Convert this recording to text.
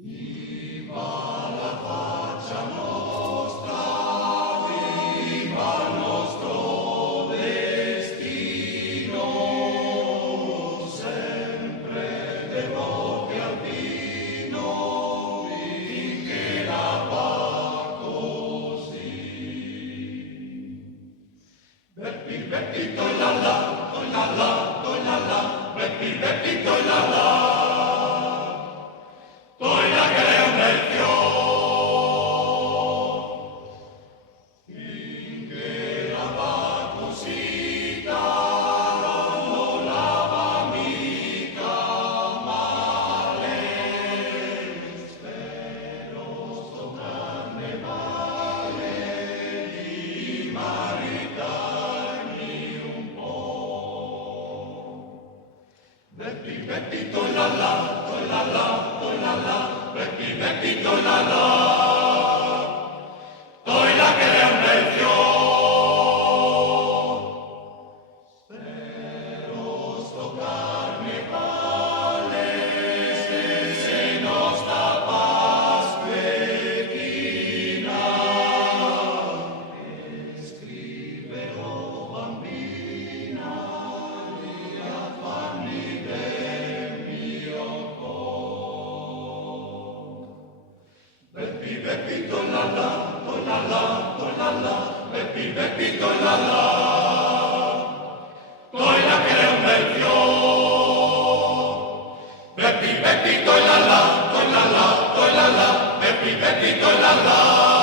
Viva la faccia nostra, viva il nostro destino, sempre devoti al vino, finché la va così. Beppi, beppi, toi la la, toi la la, toi la la, beppi, beppi, toi la la. Toila che è un bel fior, finché la va cosita non la va mica male. Spero sto carnevale di maritarmi un po'. Beppi, beppi, toila la, toila la, toila la, beppi, beppi, toila la, toila che è un bel fior. Spero sto carnevale se no sta Pasquettina e scriverò bambina gli affanni del mio cor. Beppi, beppi, toila la, toila la, toila la, beppi, beppi, toila la, toila che è un bel fior. Beppi, beppi, toila la, toila la, toila la, beppi, beppi, toila la.